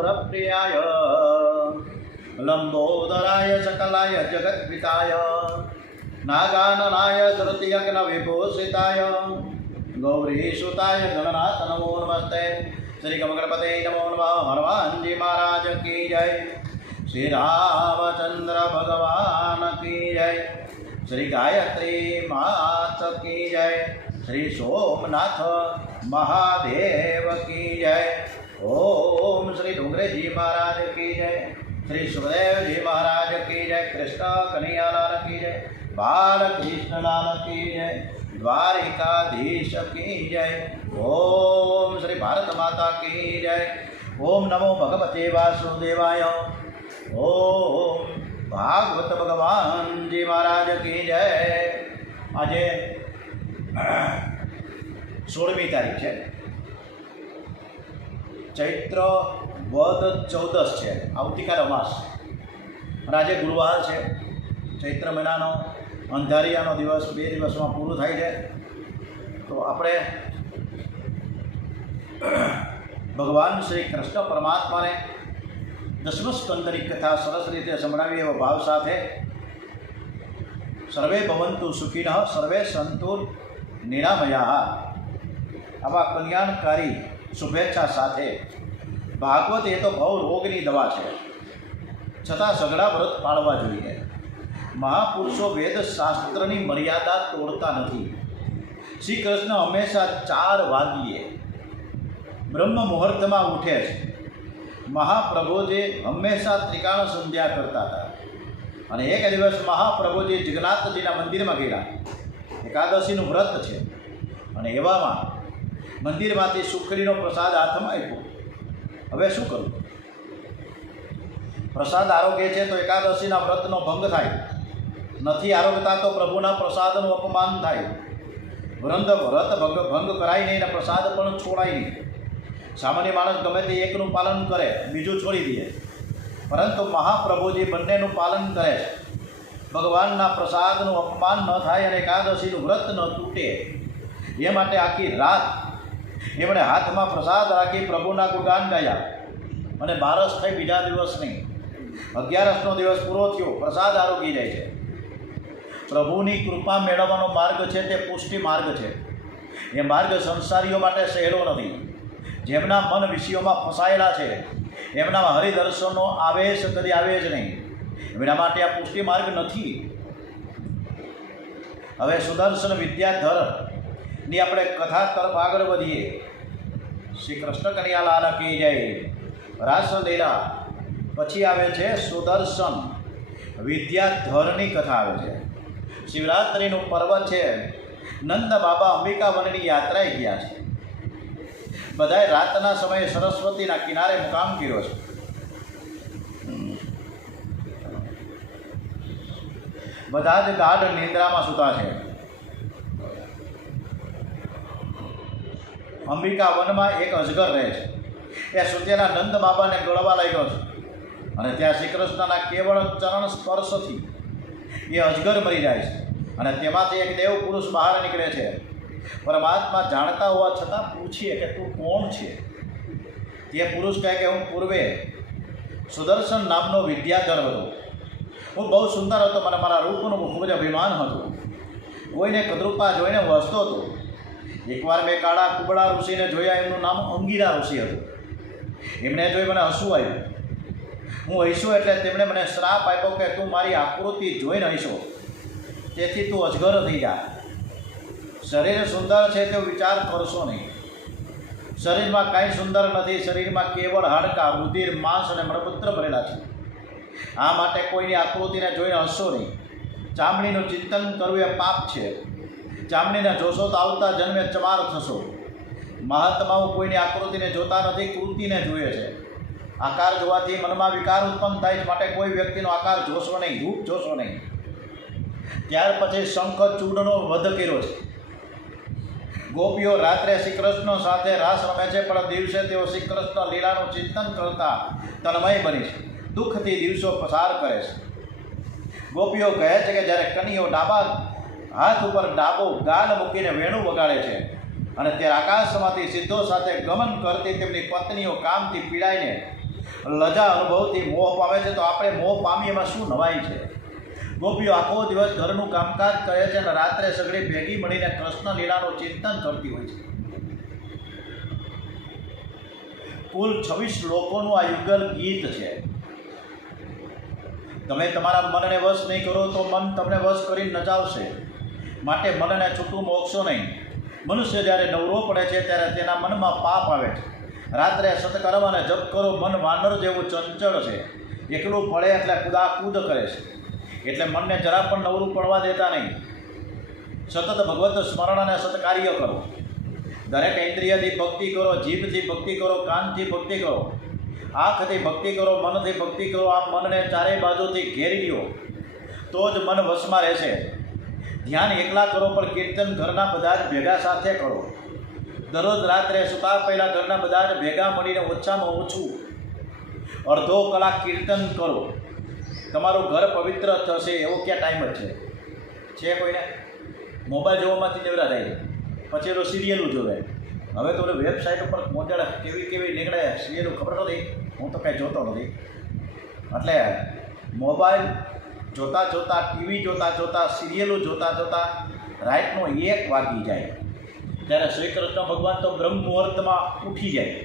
सुरप्रियाय लंबोदराय सकलाय जगद्विताय नागाननाय श्रुतियज्ञविभूषिताय गौरीसुताय गणनाथ नमो नमस्ते। श्री गणपते नमो नमः। हनुमान जी महाराज की जय। श्री रामचंद्र भगवान की जय। श्री गायत्री मात की जय। श्री सोमनाथ महादेव की जय। ओम श्री डोंगरे जी महाराज की जय। श्री सुखदेव जी महाराज की जय। कृष्ण कन्हैया लाल की जय। बाल कृष्ण लाल की जय। द्वारिकाधीश की जय। ओम श्री भारत माता की जय। ओम नमो भगवते वासुदेवाय। ओम भागवत भगवान जी महाराज की जय। आज 16મી તારીખ છે, ચૈત્ર વદ 14 છે, આવતીકાલે અમાસ અને આજે ગુરુવાર છે। ચૈત્ર મહિનાનો અંધારિયાનો દિવસ 2 દિવસમાં પૂરો થાય છે। તો આપણે ભગવાન શ્રી કૃષ્ણ પરમાત્માને દસમ સ્કંદની કથા સરસ રીતે સંભળાવી એવા ભાવ સાથે સર્વે ભવંતુ સુખિનઃ સર્વે સંતુ નિરામયા આવા કલ્યાણકારી શુભેચ્છા સાથે ભાગવત એ તો ભવ રોગની દવા છે, છતાં સઘળા વ્રત પાળવા જોઈએ। મહાપુરુષો વેદ શાસ્ત્રની મર્યાદા તોડતા નથી। શ્રી કૃષ્ણ હંમેશા 4 વાગ્યે બ્રહ્મ મુહૂર્તમાં ઉઠે છે। મહાપ્રભુજી હંમેશા ત્રિકાળ સંધ્યા કરતા હતા અને એક દિવસ મહાપ્રભુજી જગન્નાથજીના મંદિરમાં ગયા। એકાદશીનું વ્રત છે અને એવામાં મંદિરમાંથી સુખડીનો પ્રસાદ હાથમાં આપ્યો। હવે શું કરવું? પ્રસાદ આરોગ્ય છે તો એકાદશીના વ્રતનો ભંગ થાય, નથી આરોગતા તો પ્રભુના પ્રસાદનું અપમાન થાય। વ્રત ભંગ કરાય નહીં અને પ્રસાદ પણ છોડાય નહીં। સામાન્ય માણસ ગમે તે એકનું પાલન કરે, બીજું છોડી દે, પરંતુ મહાપ્રભુજી બંનેનું પાલન કરે છે। ભગવાનના પ્રસાદનું અપમાન ન થાય અને એકાદશીનું વ્રત ન તૂટે એ માટે આખી રાત એમણે હાથમાં પ્રસાદ રાખી પ્રભુના ગુણગાન ગાયા અને 12 થઈ બીજા દિવસ નહીં, 11નો દિવસ પૂરો થયો, પ્રસાદ આરોગી જાય છે। પ્રભુની કૃપા મેળવવાનો માર્ગ છે તે પુષ્ટિ માર્ગ છે। એ માર્ગ સંસારીઓ માટે સહેલો નથી। જેમના મન વિષયોમાં ફસાયેલા છે એમનામાં હરિદર્શનનો આવેશ કદી આવે જ નહીં, એમના માટે આ પુષ્ટિ માર્ગ નથી। હવે સુદર્શન વિદ્યાધરની આપણે કથા તરફ આગળ વધીએ। શ્રી કૃષ્ણ કનૈયા લાલ કી જય। રાસલીલા પછી આવે છે સુદર્શન વિદ્યાધરની કથા આવે છે। શિવરાત્રિનું પર્વ છે। નંદ બાબા અંબિકા વનની યાત્રાએ ગયા છે। બધાએ રાતના સમયે સરસ્વતીના કિનારે મુકામ કર્યો છે। બધા જ ગાઢ નિંદ્રામાં સૂતા છે। અંબિકા વનમાં એક અજગર રહે છે। એ સૂતેલા નંદ બાબાને ગળવા લાગ્યો છે અને ત્યાં શ્રી કૃષ્ણના કેવળ ચરણ સ્પર્શથી એ અજગર મરી જાય છે અને તેમાંથી એક દેવ પુરુષ બહાર નીકળે છે। પરમાત્મા જાણતા હોવા છતાં પૂછીએ કે તું કોણ છે? તે પુરુષ કહે કે હું પૂર્વે સુદર્શન નામનો વિદ્યાધર હતો। હું બહુ સુંદર હતો, મને મારા રૂપનું ખૂબ જ અભિમાન હતું। કોઈને કદરૂપા જોઈને હું હસતો હતો। એકવાર મેં કાળા કુબડા ઋષિને જોયા, એમનું નામ અંગીરા ઋષિ હતું। એમને જોઈ મને હસવું આવ્યું। હું હસ્યો એટલે તેમણે મને શ્રાપ આપ્યો કે તું મારી આકૃતિ જોઈને હસ્યો, તેથી તું અજગર થઈ જા। શરીર સુંદર છે તેવો વિચાર કરશો નહીં। શરીરમાં કાંઈ સુંદર નથી। શરીરમાં કેવળ હાડકાં, રુધિર, માંસ અને મળપત્ર ભરેલા છે। આ માટે કોઈની આકૃતિને જોઈને હસશો નહીં। ચામડીનું ચિંતન કરવું એ પાપ છે। ચામડીને જોશો તો આવતા જન્મે ચમાર થશો। મહાત્માઓ કોઈની આકૃતિને જોતા નથી, કૃતિને જુએ છે। આકાર જોવાથી મનમાં વિકાર ઉત્પન્ન થાય છે, માટે કોઈ વ્યક્તિનો આકાર જોશો નહીં, રૂપ જોશો નહીં। ત્યાર પછી શંખચૂડનો વધ કર્યો છે। ગોપીઓ રાત્રે શ્રી કૃષ્ણ સાથે રાસ રમે છે, પણ દિવસે તેઓ શ્રી કૃષ્ણ લીલાનું ચિંતન કરતા તન્મય બની છે, દુઃખથી દિવસો પસાર કરે છે। ગોપીઓ કહે છે કે જ્યારે કનૈયો ડાબા હાથ ઉપર ડાબો ગાલ મૂકીને વેણું વગાડે છે અને ત્યારે આકાશમાંથી સિદ્ધો સાથે ગમન કરતી તેમની પત્નીઓ કામથી પીડાઈને લજા અનુભવથી મોહ પામે છે, તો આપણે મોહ પામી એમાં શું નવાઈ છે? ગોપીઓ આખો દિવસ ઘરનું કામકાજ કરે છે અને રાત્રે સગડી ભેગી મળીને કૃષ્ણ લીલાનું ચિંતન કરતી હોય છે. કુલ 26 શ્લોકોનું આ યુગલ ગીત છે. તમે તમારા મનને વશ નહીં કરો તો મન તમને વશ કરીને નચાવશે. માટે મનને છૂટું મોકશો નહીં. મનુષ્ય જ્યારે નવરો પડે છે ત્યારે તેના મનમાં પાપ આવે છે. રાત્રે સત્કર્મ અને જપ કરો. મન વાનર જેવું ચંચળ છે, એકલું પડે એટલે કૂદાકૂદ કરે છે. એટલે મનને જરા પણ નવરું પડવા દેતા નહીં. સતત ભગવત સ્મરણ અને સત્કાર્ય કરો. દરેક ઇન્દ્રિયથી ભક્તિ કરો, જીભથી ભક્તિ કરો, કાનથી ભક્તિ કરો, આંખથી ભક્તિ કરો, મનથી ભક્તિ કરો. આમ મનને ચારેય બાજુથી ઘેરી લ્યો તો જ મન વશમાં રહેશે. ધ્યાન એકલા કરો, પણ કીર્તન ઘરના બધા જ ભેગા સાથે કરો. દરરોજ રાત્રે સૂતા પહેલાં ઘરના બધા જ ભેગા મળીને ઓછામાં ઓછું અડધો કલાક કીર્તન કરો. તમારું ઘર પવિત્ર થશે. એવો ક્યાં ટાઈમ જ છે કોઈને? મોબાઈલ જોવામાંથી નવરા થાય છે, પછી તો સિરિયલું જોવે. હવે તો વેબસાઇટ ઉપર મોટેડા કેવી નીકળે સિરિયલું ખબર નથી. હું તો કાંઈ જોતો નથી. એટલે મોબાઈલ જોતાં જોતાં, ટીવી જોતાં જોતાં, સિરિયલો જોતાં જોતાં રાતનો 1 વાગી જાય. ત્યારે શ્રી કૃષ્ણ ભગવાન તો બ્રહ્મ મુહૂર્તમાં ઉઠી જાય.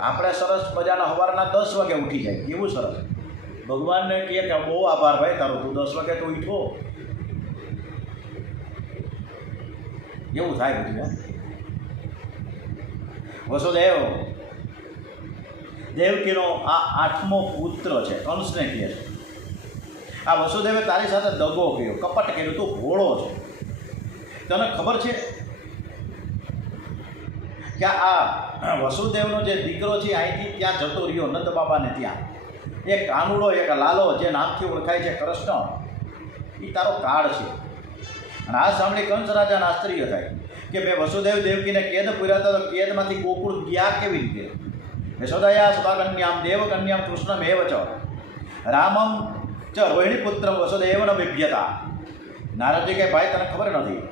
આપણે સરસ મજાના સવારના 10 વાગે ઉઠી જાય. કેવું સરસ! ભગવાનને કહે કે બહુ આભાર ભાઈ તારો, તું 10 વાગે તો ઉઠો. એવું થાય બધું. વસુદેવ દેવકીનો આ 8મો પુત્ર છે. કંસને કહે છે, આ વસુદેવે તારી સાથે દગો કર્યો, કપટ કર્યું, તું ભોળો છે. તને ખબર છે કે આ વસુદેવનો જે દીકરો છે અહીંથી ત્યાં જતો રહ્યો નંદ બાબાને ત્યાં. એક કાનુડો, એક લાલો જે નામથી ઓળખાય છે કૃષ્ણ, એ તારો કાળ છે. અને આ સાંભળી કંસ રાજાને આશ્ચર્ય થાય કે બે વસુદેવ દેવકીને કેદ પૂર્યા હતા, તો કેદમાંથી ગોકુળ ગયા કેવી રીતે? યશોદયા સુતાકન્યામ દેવકન્યામ કૃષ્ણમ એવ ચ રામમ ચ રોહિણીપુત્ર વસુદેવન બિભ્યતા. નારદજી કહે ભાઈ તને ખબર નથી,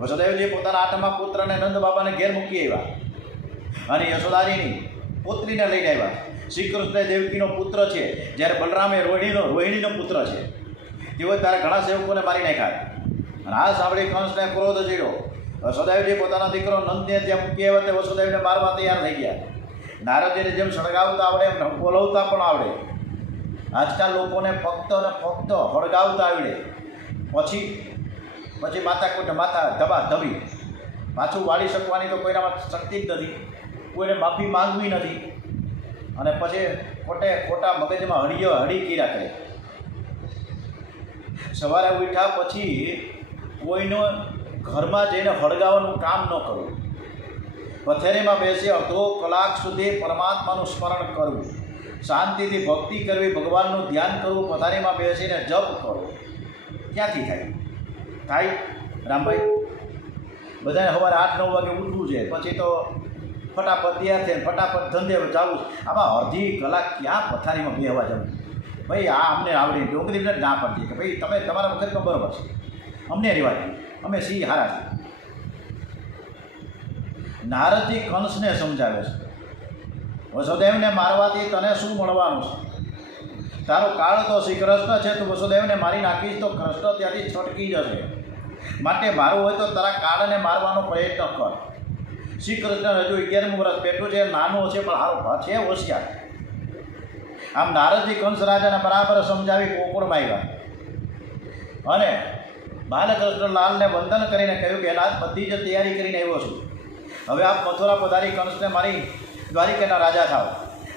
વસુદેવજી પોતાના 8મા પુત્રને નંદ બાબાને ઘેર મૂકી આવ્યા અને યશોદાજીની પુત્રીને લઈને આવ્યા. શ્રી કૃષ્ણ દેવકીનો પુત્ર છે, જ્યારે બલરામ એ રોહિણીનો પુત્ર છે. તેઓ ત્યારે ઘણા સેવકોને મારી નાખ્યા. અને આ સાંભળી કંસને ક્રોધ ચડ્યો. વસુદેવજી પોતાના દીકરો નંદને ત્યાં મૂકી આવ્યા તે વસુદેવને મારવા તૈયાર થઈ ગયા. નારદજીને જેમ સળગાવતા આવડે એમ બોલાવતા પણ આવડે. આજકાલ લોકોને ફક્ત અને ફક્ત સળગાવતા આવડે, પછી માથા ધબા ધબી પાછું વાળી શકવાની તો કોઈનામાં શક્તિ જ નથી, કોઈને માફી માંગવી નથી. અને પછી ખોટા મગજમાં હળી કીરા કરે. સવારે ઉઠ્યા પછી કોઈનો ઘરમાં જઈને હળગાવવાનું કામ ન કરવું. પથેરીમાં બેસી અડધો કલાક સુધી પરમાત્માનું સ્મરણ કરવું, શાંતિથી ભક્તિ કરવી, ભગવાનનું ધ્યાન કરવું, પથારીમાં બેસીને જપ કરવો. ક્યાંથી થાય રામભાઈ? બધાને સવારે 8-9 વાગે ઉઠવું છે, પછી તો ફટાફટ તૈયાર થઈને ફટાફટ ધંધે જવું. આમાં અડધી કલાક ક્યાં પથારીમાં બેસવા જવું? ભાઈ આ અમને આવડે. ડોંગરીને જ ના પડતી કે ભાઈ તમે તમારા વખતમાં બરાબર છે, અમને રિવાજ, અમે સિંહ હારા છીએ. નારદજી કંસને સમજાવે છે, વસુદેવને મારવાથી તને શું મળવાનું છે? તારો કાળ તો શ્રી કૃષ્ણ છે, તું વસુદેવને મારી નાખીશ તો કૃષ્ણ ત્યાંથી છટકી જશે. માટે મારવું હોય તો તારા કાળને મારવાનો પ્રયત્ન કર. શ્રી કૃષ્ણ હજુ 11મું વર્ષ બેઠું છે, નાનું છે પણ હારો છે હોશિયાર. આમ નારદજી કંસ રાજાને બરાબર સમજાવી ગોકુળમાં આવ્યા અને બાલકૃષ્ણ લાલને વંદન કરીને કહ્યું કે એના બધી જ તૈયારી કરીને આવ્યો છું. હવે આપ મથુરા પધારી કંસને મારી દ્વારિકાના રાજા થાવ.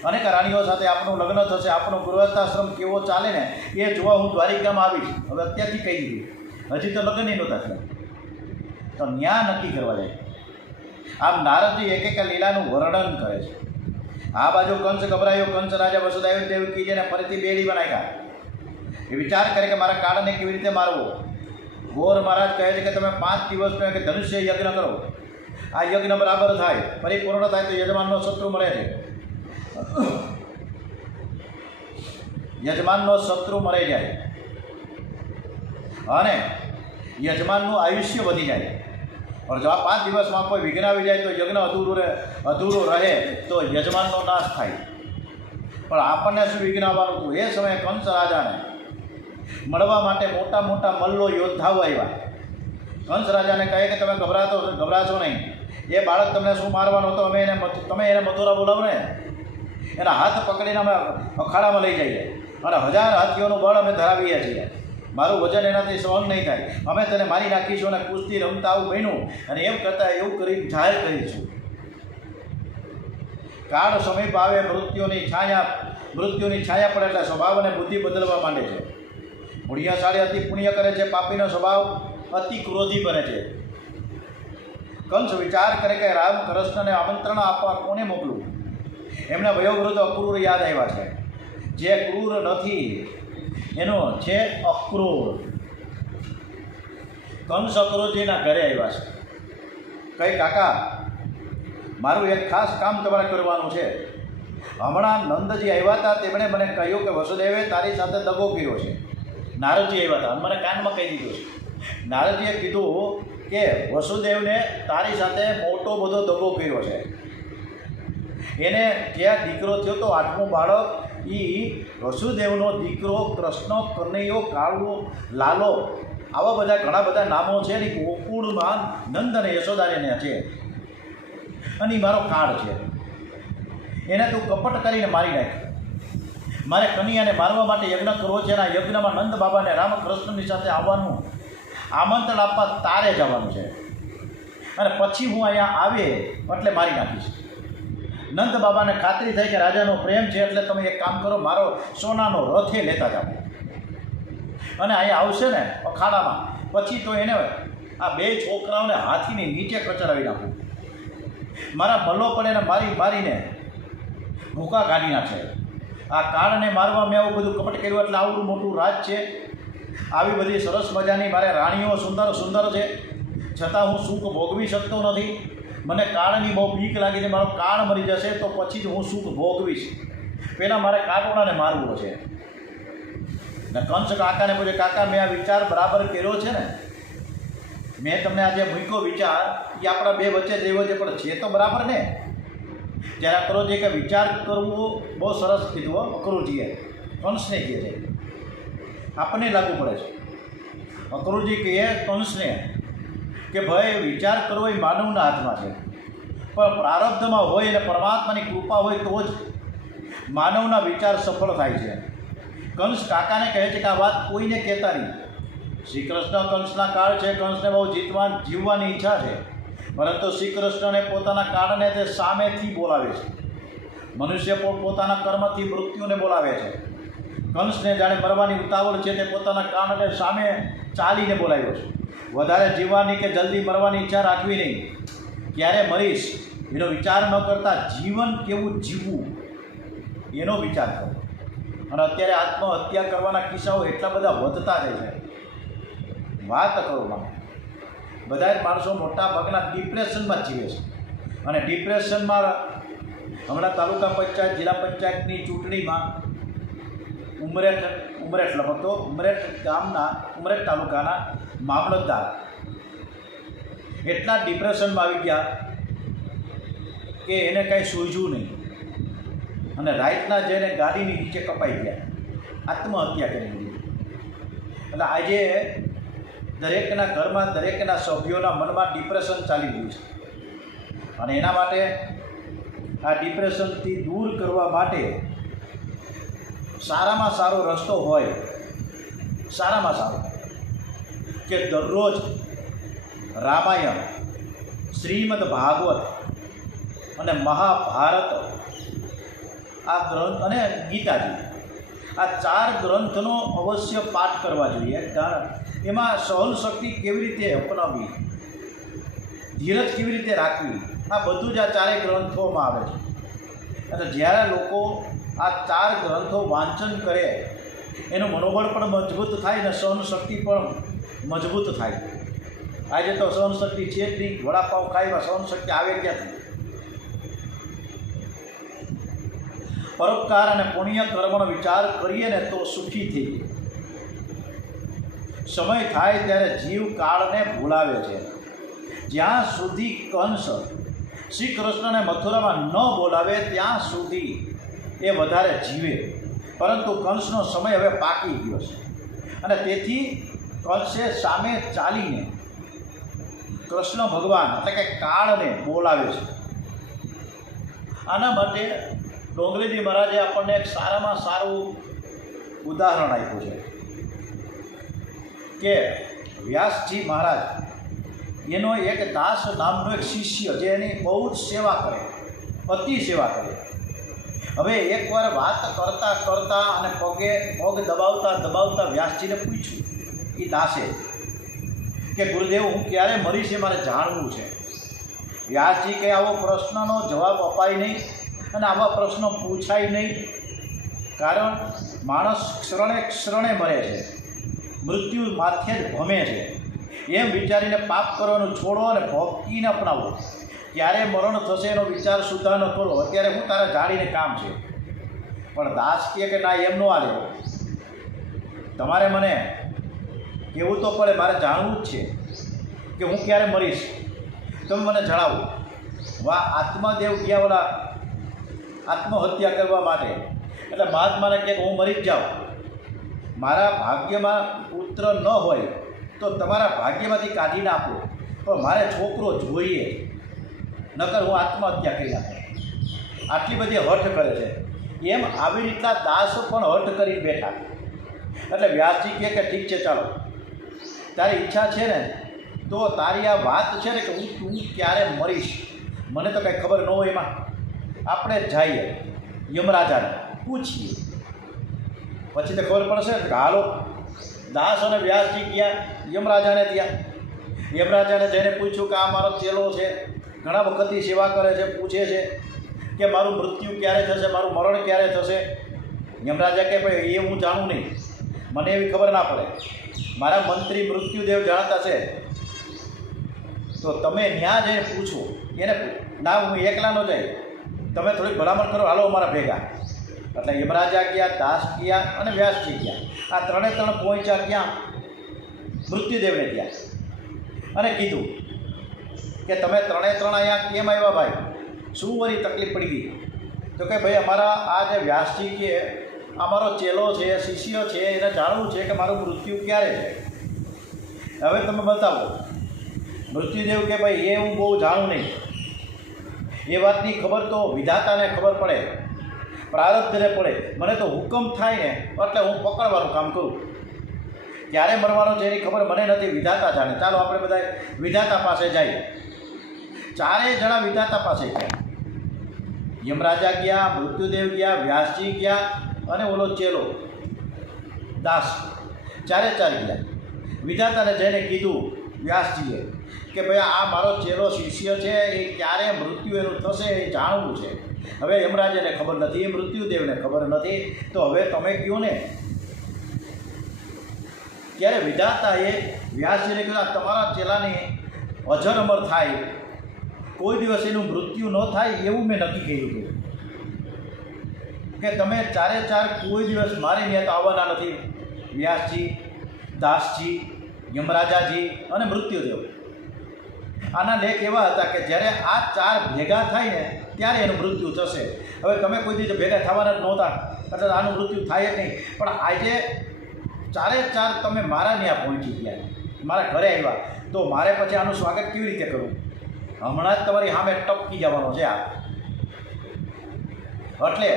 અનેક રાણીઓ સાથે આપણું લગ્ન થશે, આપણો ગૃહસ્થાશ્રમ કેવો ચાલે ને એ જોવા હું દ્વારિકામાં આવીશ. હવે અત્યારથી કહી દીધું, હજી તો લગ્ન નહોતા થયા, તો ન્યા નક્કી કરવા જાય. આમ નારદજી એક લીલાનું વર્ણન કરે છે. આ બાજુ કંસ ગભરાયો. કંસ રાજા વસુદેવ દેવકીજીને ફરીથી બેડી બનાવ્યા. એ વિચાર કરે કે મારા કાળને કેવી રીતે મારવો. ગોર મહારાજ કહે છે કે તમે 5 દિવસનો એક ધનુષ્ય યજ્ઞ કરો. આ યજ્ઞ બરાબર થાય, પરિપૂર્ણ થાય તો યજમાનનો શત્રુ મળે છે. યજમાનનો શત્રુ મરી જાય અને યજમાનનું આયુષ્ય વધી જાય. और જો આ 5 દિવસમાં કોઈ વિઘ્ન આવી જાય તો યજ્ઞ અધૂરો રહે તો યજમાનનો નાશ થાય. પણ આપણને શું વિઘ્ન આવવાનું હતું? એ સમયે કંસ રાજાને મળવા માટે મોટા મોટા મલ્લો યોદ્ધાઓ આવ્યા. કંસ રાજાને કહે કે તમે ગભરાશો નહીં, એ બાળક તમને શું મારવાનો હતો, તમે એને મથુરા બોલાવો ને, એના હાથ પકડીને અમે અખાડામાં લઈ જઈએ અને 1000 હાથીઓનું બળ અમે ધરાવીએ છીએ. મારું વજન એનાથી સહન નહીં થાય, અમે તેને મારી નાખીશું અને કુસ્તી રમતા આવું બન્યું અને એમ કરતાં એવું કરી જાહેર કરીશું. કાળ સમીપ આવે, મૃત્યુની છાયા પડે એટલે સ્વભાવ અને બુદ્ધિ બદલવા માંડે છે. પુણ્યશાળી અતિ પુણ્ય કરે છે, પાપીનો સ્વભાવ અતિ ક્રોધી બને છે. કંસ વિચાર કરે કે રામ કૃષ્ણને આમંત્રણ આપવા કોને મોકલું? એમને વયોવૃદ્ધ અક્રૂર યાદ આવ્યા છે. જે ક્રૂર નથી એનો છે અક્રૂર. કંસ અક્રૂરજીના ઘરે આવ્યા છે. કઈ કાકા, મારું એક ખાસ કામ તમારે કરવાનું છે. હમણાં નંદજી આવ્યા હતા, તેમણે મને કહ્યું કે વસુદેવે તારી સાથે દગો કર્યો છે. નારદજી આવ્યા હતા અને મને કાનમાં કહી દીધું છે. નારદજીએ કીધું કે વસુદેવને તારી સાથે મોટો બધો દગો કર્યો છે. એને જે દીકરો થયો તો 8મો બાળક, એ વસુદેવનો દીકરો કૃષ્ણ, કનૈયો, કાળો, લાલો, આવા બધા ઘણા બધા નામો છે. એ ગોકુળમાં નંદ અને યશોદાને છે અને મારો કાળ છે. એને તું કપટ કરીને મારી નાખ. મારે કનૈયાને મારવા માટે યજ્ઞ કરવો છે અને આ યજ્ઞમાં નંદ બાબાને રામકૃષ્ણની સાથે આવવાનું આમંત્રણ આપવા તારે જવાનું છે અને પછી હું અહીંયા આવે એટલે મારી નાખીશ. નંદ બાબાને ખાતરી થઈ કે રાજાનો પ્રેમ છે એટલે તમે એક કામ કરો, મારો સોનાનો રથે લેતા જાઓ અને અહીંયા આવશે ને અખાડામાં, પછી તો એને આ 2 છોકરાઓને હાથીની નીચે કચડાવી નાખું. મારા મલ્લો પણ એને મારીને ભૂકા કાઢી નાખશે. આ કાળને મારવા મેં આવું બધું કપટ કર્યું એટલે આવડું મોટું રાજ છે. આવી બધી સરસ મજાની મારે રાણીઓ સુંદર છે, છતાં હું સુખ ભોગવી શકતો નથી. મને કાળની બહુ બીક લાગી છે. મારો કાળ મરી જશે તો પછી જ હું સુખ ભોગવીશ. પહેલાં મારે કાટોડાને મારવો છે. ને કંસ કાકાને પૂછે, કાકા મેં આ વિચાર બરાબર કર્યો છે ને? મેં તમને આજે મૂક્યો વિચાર એ આપણા 2 વચ્ચે જ રહ્યો છે, પણ છે તો બરાબર ને? ત્યારે અક્રૂરજી કે વિચાર કરવો બહુ સરસ કીધું. અક્રૂરજીએ કંસને કહે છે, આપણને લાગુ પડે છે. અક્રૂરજી કહે કંસને કે ભાઈ વિચાર કરવો એ માનવના હાથમાં છે, પણ પ્રારબ્ધમાં હોય અને પરમાત્માની કૃપા હોય તો જ માનવના વિચાર સફળ થાય છે. કંસ કાકાને કહે છે કે આ વાત કોઈને કહેતા નહીં. શ્રી કૃષ્ણ કંસના કાળ છે, કંસને બહુ જીવવાની ઈચ્છા છે, પરંતુ શ્રી કૃષ્ણને પોતાના કાળને તે સામેથી બોલાવે છે. મનુષ્ય પોતાના કર્મથી મૃત્યુને બોલાવે છે. કંસને જાણે મરવાની ઉતાવળ છે, તે પોતાના કાળને સામે ચાલીને બોલાવ્યો છે. વધારે જીવવાની કે જલ્દી મરવાની ઈચ્છા રાખવી નહીં. ક્યારે મરીશ એનો વિચાર ન કરતા જીવન કેવું જીવવું એનો વિચાર કરો. અને અત્યારે આત્મહત્યા કરવાના કિસ્સાઓ એટલા બધા વધતા જાય છે. વાત કરો મને, બધા જ માણસો મોટા ભાગના ડિપ્રેશનમાં જીવે છે. અને ડિપ્રેશનમાં હમણાં તાલુકા પંચાયત, જિલ્લા પંચાયતની ચૂંટણીમાં ઉમરેઠ ગામના, ઉમરેઠ તાલુકાના મામલતદાર એટલા ડિપ્રેશનમાં આવી ગયા કે એને કાંઈ સૂઝ્યું નહીં અને રાતના જઈને ગાડીની નીચે કપાઈ ગયા, આત્મહત્યા કરી દીધી. એટલે આજે દરેકના ઘરમાં, દરેકના સભ્યોના મનમાં ડિપ્રેશન ચાલી રહ્યું છે. અને એના માટે આ ડિપ્રેશનથી દૂર કરવા માટે સારામાં સારો રસ્તો હોય, સારામાં સારો કે દરરોજ રામાયણ, શ્રીમદ ભાગવત અને મહાભારત આ ગ્રંથ અને ગીતાજી, આ 4 ગ્રંથનો અવશ્ય પાઠ કરવા જોઈએ. કારણ એમાં સહન શક્તિ કેવી રીતે અપનાવવી, ધીરજ કેવી રીતે રાખવી, આ બધું જ આ 4 ગ્રંથોમાં આવે છે. અને જ્યારે લોકો આ 4 ગ્રંથો વાંચન કરે એનું મનોબળ પણ મજબૂત થાય અને સહન શક્તિ પણ મજબૂત થાય. આજે તો સહન શક્તિ છે જ નહીં. વડાપાઉં ખાઈમાં સહન શક્તિ આવે ક્યાંથી? પરોપકાર અને પુણ્ય કર્મનો વિચાર કરીએ ને તો સુખી થઈએ. સમય થાય ત્યારે જીવ કાળને ભૂલાવે છે. જ્યાં સુધી કંસ શ્રી કૃષ્ણને મથુરામાં ન બોલાવે ત્યાં સુધી એ વધારે જીવે, પરંતુ કંસનો સમય હવે પાકી ગયો છે અને તેથી કંસે સામે ચાલીને કૃષ્ણ ભગવાન એટલે કે કાળને બોલાવે છે. આના માટે ડોંગરીજી મહારાજે આપણને એક સારામાં સારું ઉદાહરણ આપ્યું છે કે વ્યાસજી મહારાજ એનો એક દાસ નામનો એક શિષ્ય જે એની બહુ જ સેવા કરે, અતિ સેવા કરે. હવે એકવાર વાત કરતાં કરતાં અને પગ દબાવતા વ્યાસજીને પૂછ્યું એ દાસે કે ગુરુદેવ, હું ક્યારે મરીશ એ મારે જાણવું છે. વ્યાસજી કે આવો પ્રશ્નનો જવાબ અપાય નહીં અને આવા પ્રશ્નો પૂછાય નહીં, કારણ માણસ ક્ષરણે મરે છે, મૃત્યુ માથે જ ભમે છે. એમ વિચારીને પાપ કરવાનું છોડો અને ભક્તિને અપનાવો. ક્યારે મરણ થશે એનો વિચાર સુદ્ધા ન કરો. અત્યારે હું તારે જાણીને કામ છે. પણ દાસ કહે કે ના, એમ ન હાલે, તમારે મને કહેવું તો પડે, મારે જાણવું જ છે કે હું ક્યારે મરીશ, તમે મને જણાવો. વાહ, આત્માદેવ ગયા ઓલા આત્મહત્યા કરવા માટે, એટલે મહાત્માને કહે કે હું મરી જ જાઉં, મારા ભાગ્યમાં પુત્ર ન હોય તો તમારા ભાગ્યમાંથી કાઢી નાખો, પણ મારે છોકરો જોઈએ, નકર હું આત્મહત્યા કરી નાખું. આટલી બધી હઠ કરે છે. એમ આવી રીતના દાસ પણ હઠ કરીને બેઠા. એટલે વ્યાસજી કહે કે ઠીક છે, ચાલો, તારી ઈચ્છા છે ને તો તારી આ વાત છે ને કે તું ક્યારે મરીશ મને તો કંઈ ખબર ન હોય, એમાં આપણે જઈએ યમરાજાને પૂછીએ, પછી તો ખબર પડશે કે હાલો. દાસ અને વ્યાસજી ગયા યમરાજાને ત્યાં. યમરાજાને જઈને પૂછ્યું કે આ મારો ચેલો છે, ઘણા વખતથી સેવા કરે છે, પૂછે છે કે મારું મૃત્યુ ક્યારે થશે, મારું મરણ ક્યારે થશે. યમરાજા કે ભાઈ એ હું જાણું નહીં, મને એવી ખબર ના પડે, મારા મંત્રી મૃત્યુદેવ જાણતા છે, તો તમે ત્યાં જઈને પૂછો એને. ના, હું એકલા ન જાય, તમે થોડીક ભલામણ કરો, હાલો અમારા ભેગા. એટલે યમરાજા ગયા, દાસ ગયા અને વ્યાસજી ગયા. આ ત્રણે ત્રણ પહોંચ્યા ક્યાં? મૃત્યુદેવને ત્યાં. અને કીધું કે તમે ત્રણે ત્રણ અહીંયા કેમ આવ્યા ભાઈ, શું વળી તકલીફ પડી ગઈ? તો કે ભાઈ અમારા આ જે વ્યાસજી કે અમારો ચેલો છે, શિષ્ય છે, એને જાણવું છે કે મારું મૃત્યુ ક્યારે છે, હવે તમે બતાવો. મૃત્યુદેવ કે ભાઈ એ હું બહુ જાણું નહીં, એ વાતની ખબર તો વિધાતાને ખબર પડે, પ્રારબ્ધને પડે. મને તો હુકમ થાય ને એટલે હું પકડવાનું કામ કરું, ક્યારે મરવાનો છે એની ખબર મને નથી, વિધાતા જાણે. ચાલો આપણે બધા વિધાતા પાસે જઈએ. ચારેય જણા વિધાતા પાસે ગયા. યમરાજા ગયા, મૃત્યુદેવ ગયા, વ્યાસજી ગયા અને ઓલો ચેલો દાસ, ચારે ચાર ગયા. વિધાતાને જઈને કીધું વ્યાસજીએ કે ભાઈ આ મારો ચેલો શિષ્ય છે, એ ક્યારે મૃત્યુ એનું થશે એ જાણવું છે. હવે યમરાજાને ખબર નથી, એ મૃત્યુદેવને ખબર નથી, તો હવે તમે કહો ને. ત્યારે વિધાતાએ વ્યાસજીને કીધું તમારા ચેલાને અજર અમર થાય, કોઈ દિવસ એનું મૃત્યુ ન થાય એવું મેં નક્કી કર્યું હતું કે તમે ચારે ચાર કોઈ દિવસ મારી ત્યાં તો આવવાના નથી. વ્યાસજી, દાસજી, યમરાજાજી અને મૃત્યુદેવ. આના લેખ એવા હતા કે જ્યારે આ ચાર ભેગા થાય ને ત્યારે એનું મૃત્યુ થશે. હવે તમે કોઈ દિવસ ભેગા થવાના જ નહોતા, એટલે આનું મૃત્યુ થાય જ નહીં. પણ આજે ચારે ચાર તમે મારા ત્યાં પહોંચી ગયા, મારા ઘરે આવ્યા, તો મારે પછી આનું સ્વાગત કેવી રીતે કરવું? હમણાં જ તમારી સામે ટપકી જવાનો છે આ. એટલે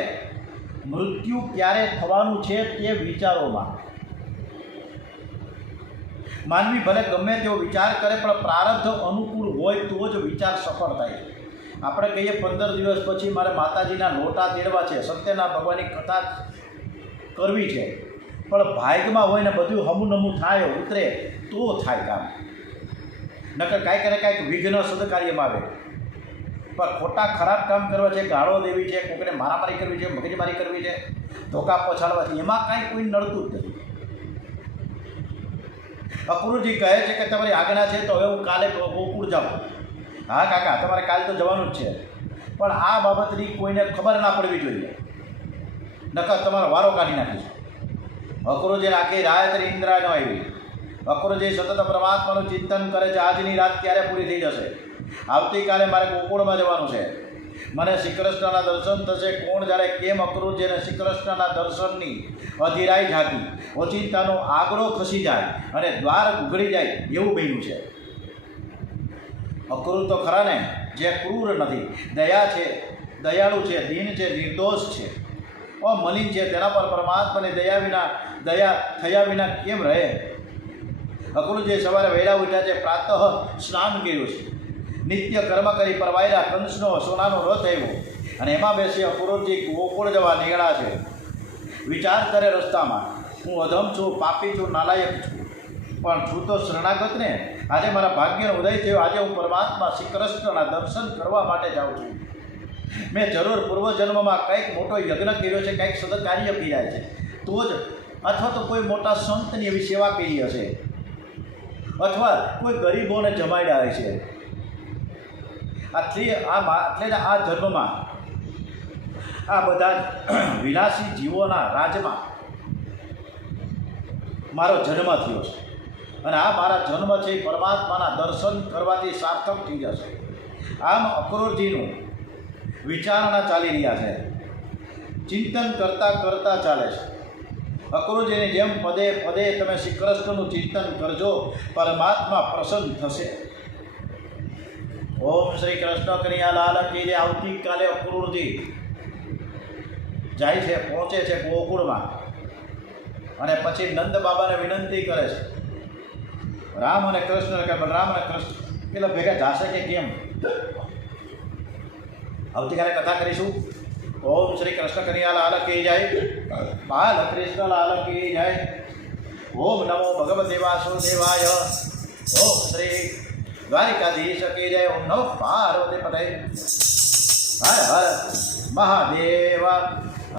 મૃત્યુ ક્યારે થવાનું છે તે વિચારોમાં માનવી ભલે ગમે તેવો વિચાર કરે, પણ પ્રારબ્ધ અનુકૂળ હોય તો જ વિચાર સફળ થાય. આપણે કહીએ 15 દિવસ પછી મારે માતાજીના લોટા તેડવા છે, સત્યના ભગવાનની કથા કરવી છે, પણ ભાગ્યમાં હોય ને બધું હમુનમું થાય, ઉતરે તો થાય કામ. નકર કાંઈક ને કાંઈક વિઘ્ન સદકાર્યમાં આવે. પણ ખોટા ખરાબ કામ કરવા છે, ગાળો દેવી છે, કોઈને મારામારી કરવી છે, મગજમારી કરવી છે, ધોકા પછાડવા છે, એમાં કાંઈ કોઈ નડતું જ નથી. અક્રૂરજી કહે છે કે તમારી આજ્ઞા છે તો હવે હું કાલે ગોકુળ જાઉં. હા કાકા, તમારે કાલે તો જવાનું જ છે, પણ આ બાબતની કોઈને ખબર ના પડવી જોઈએ, નકર તમારો વારો કાઢી નાખીશ. અક્રૂરજીને આખી રાત નિંદ્રા ન આવી. અક્રૂરજી સતત પરમાત્માનું ચિંતન કરે છે, આજની રાત ક્યારે પૂરી થઈ જશે, આવતીકાલે મારે ગોકુળમાં જવાનું છે. મને શ્રી કૃષ્ણના દર્શન થશે. કોણ જાણે કેમ અક્રૂરજીને શ્રી કૃષ્ણના દર્શનની અધીરાઈ જાગી, ઓચિંતાનો આગળો ખસી જાય અને દ્વાર ઉઘડી જાય એવું બન્યું છે. અક્રૂર તો ખરા ને, જે ક્રૂર નથી, દયા છે, દયાળુ છે, દીન છે, નિર્દોષ છે, મલિન છે, તેના પર પરમાત્માની દયા થયા વિના કેમ રહે? અક્રૂરજી સવારે વહેલા ઉઠ્યા છે, પ્રાતઃ સ્નાન કર્યું છે, નિત્ય કર્મ કરી પરવાયરા કંસનો સોનાનો રથ આવ્યો અને એમાં બેસી અક્રૂરજી ગોકુળ જવા નીકળ્યા છે. વિચાર કરે રસ્તામાં, હું અધમ છું, પાપી છું, નાલાયક છું, પણ છું તો શરણાગત ને. આજે મારા ભાગ્યનો ઉદય થયો. આજે હું પરમાત્મા શ્રી કૃષ્ણના દર્શન કરવા માટે જાઉં છું. મેં જરૂર પૂર્વજન્મમાં કંઈક મોટો યજ્ઞ કર્યો છે, કંઈક સદકાર્ય કર્યા છે, તો જ અથવા તો કોઈ મોટા સંતની એવી સેવા કરી હશે, અથવા કોઈ ગરીબોને જમાડ્યા હશે. એટલે જ આ જન્મમાં આ બધા વિલાસી જીવોના રાજમાં મારો જન્મ થયો છે અને આ મારા જન્મ છે એ પરમાત્માના દર્શન કરવાથી સાર્થક થઈ જશે. આમ અક્રૂરજીનું વિચારણા ચાલી રહ્યા છે, ચિંતન કરતાં કરતાં ચાલે છે. અક્રૂરજીની જેમ પદે પદે તમે શ્રી કૃષ્ણનું ચિંતન કરજો, પરમાત્મા પ્રસન્ન થશે. ઓમ શ્રી કૃષ્ણ કનૈયા લાલ કી જય. આવતીકાલે અક્રૂરજી જાય છે, પહોંચે છે ગોકુળમાં અને પછી નંદ બાબાને વિનંતી કરે છે. રામ અને કૃષ્ણ કે બલરામ અને કૃષ્ણ એટલે ભેગા જાશે કે કેમ? આવતીકાલે કથા કરીશું. ઓમ શ્રી કૃષ્ણ કનૈયા લાલ કી જય. બાલ કૃષ્ણ લાલ કી જય. ઓમ નમો ભગવતે વાસુદેવાય. ઓમ શ્રી દ્વારિકાધીશ કી જય. ઓમ નમઃ પાર્વતી પતય. હર હર મહાદેવ.